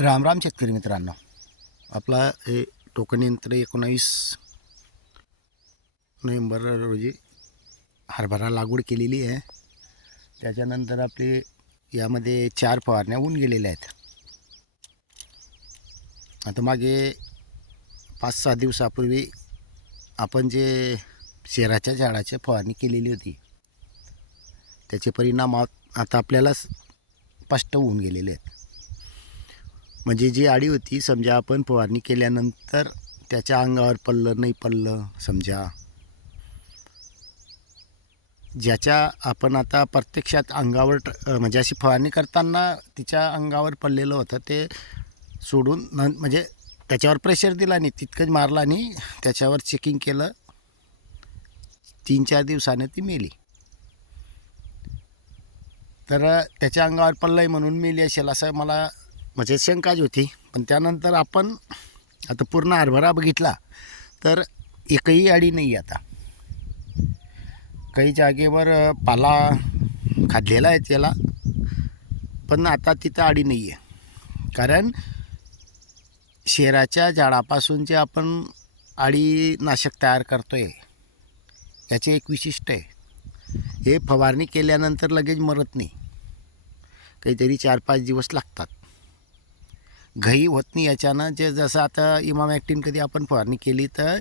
राम राम शेतकरी मित्रांनो, आपला हे टोकन यंत्र 19 नोव्हेंबर रोजी हरभरा लागवड केलेली आहे. त्याच्यानंतर आपले यामध्ये 4 फवारण्या होऊन गेलेल्या आहेत. आता मागे 5-6 दिवसापूर्वी आपण जे शेराच्या झाडाची फवारणी केलेली होती, त्याचे परिणाम आता आपल्याला स्पष्ट होऊन गेलेले आहेत. म्हणजे जी आडी होती, समजा आपण फवारणी केल्यानंतर त्याच्या अंगावर पडलं नाही पडलं, समजा ज्याच्या आपण आता प्रत्यक्षात अंगावर म्हणजे अशी फवारणी करताना तिच्या अंगावर पडलेलं होतं ते सोडून म्हणजे त्याच्यावर प्रेशर दिला नाही, तितकंच मारला आणि त्याच्यावर चेकिंग केलं. 3-4 दिवसाने ती मेली. तर त्याच्या अंगावर पडलं म्हणून मेली असेल असं मला म्हणजे शंकाच होती. पण त्यानंतर आपण आता पूर्ण हरभरा बघितला तर एकही आडी नाही. आता काही जागेवर पाला खाल्लेला आहे त्याला, पण आता तिथं आडी नाही आहे. कारण शेराच्या झाडापासून जे आपण आडी नाशक तयार करतो आहे याचे एक विशिष्ट आहे, हे फवारणी केल्यानंतर लगेच मरत नाही, काहीतरी 4-5 दिवस लागतात. घाई होत नाही याच्यानं. जे जसं आता इमामॅक्टिन कधी आपण फवारणी केली तर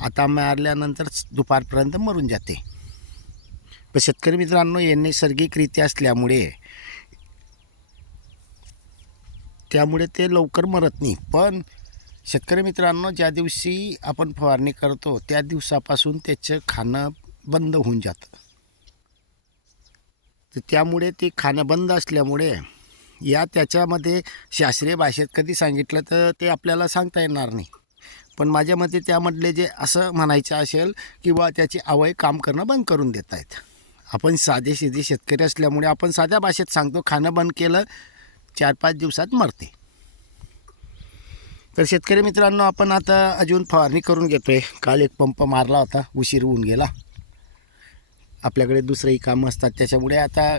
आता मारल्यानंतर दुपारपर्यंत मरून जाते. पण शेतकरी मित्रांनो, हे नैसर्गिकरित्या असल्यामुळे त्यामुळे ते लवकर मरत नाही. पण शेतकरी मित्रांनो, ज्या दिवशी आपण फवारणी करतो त्या दिवसापासून त्याचं खाणं बंद होऊन जातं. तर त्यामुळे ते खाणं बंद असल्यामुळे त्याच्यामध्ये शास्त्रीय भाषेत कधी सांगितलं तर ते आपल्याला सांगता येणार नाही. पण माझ्या मते त्यामधले जे असं म्हणायचं असेल किंवा त्याचे अवयव काम करणं बंद करून देत आहेत. आपण साधे शेतकरी असल्यामुळे आपण साध्या भाषेत सांगतो, खाणं बंद केलं 4-5 दिवसात मरते. तर शेतकरी मित्रांनो, आपण आता अजून फवारणी करून घेतो आहे. काल एक पंप मारला होता, उशीर होऊन गेला. आपल्याकडे दुसरंही कामं असतात, त्याच्यामुळे आता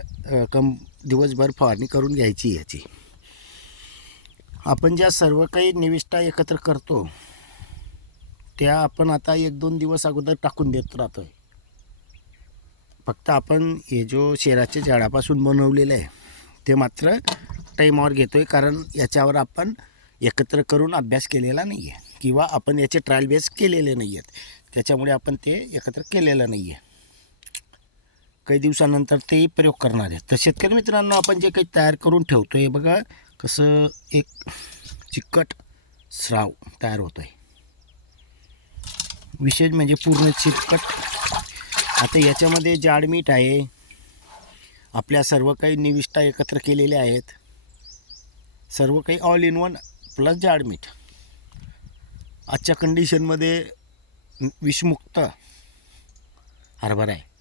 दिवसभर फवारणी करून घ्यायची. याची आपण ज्या सर्व काही निविष्ठा एकत्र करतो त्या आपण आता 1-2 दिवस अगोदर टाकून देत राहतो आहे. फक्त आपण हे जो शेराच्या झाडापासून बनवलेलं आहे ते मात्र टाईमावर घेतो आहे, कारण याच्यावर आपण एकत्र करून अभ्यास केलेला नाही आहे किंवा आपण याचे ट्रायल बेस केलेले नाही आहेत. त्याच्यामुळे आपण ते एकत्र केलेलं नाही आहे. काही दिवसानंतर तेही प्रयोग करणार आहे. तर शेतकरी मित्रांनो, आपण जे काही तयार करून ठेवतो आहे बघा, कसं एक चिकट स्राव तयार होतो आहे. विशेष म्हणजे पूर्ण चिकट. आता याच्यामध्ये जाडमीठ आहे, आपल्या सर्व काही निविष्ठा एकत्र केलेल्या आहेत, सर्व काही ऑल इन वन प्लस जाडमीठ. आजच्या कंडिशनमध्ये विषमुक्त हरभरा आहे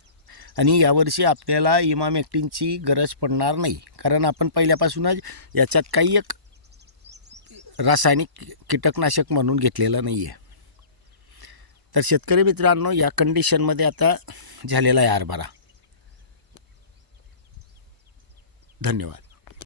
आणि यावर्षी आपल्याला इमामॅक्टिनची गरज पडणार नाही, कारण आपण पहिल्यापासूनच याच्यात काही एक रासायनिक कीटकनाशक म्हणून घेतलेलं नाही आहे. तर शेतकरी मित्रांनो, या कंडिशनमध्ये आता झालेला आहे हरभरा. धन्यवाद.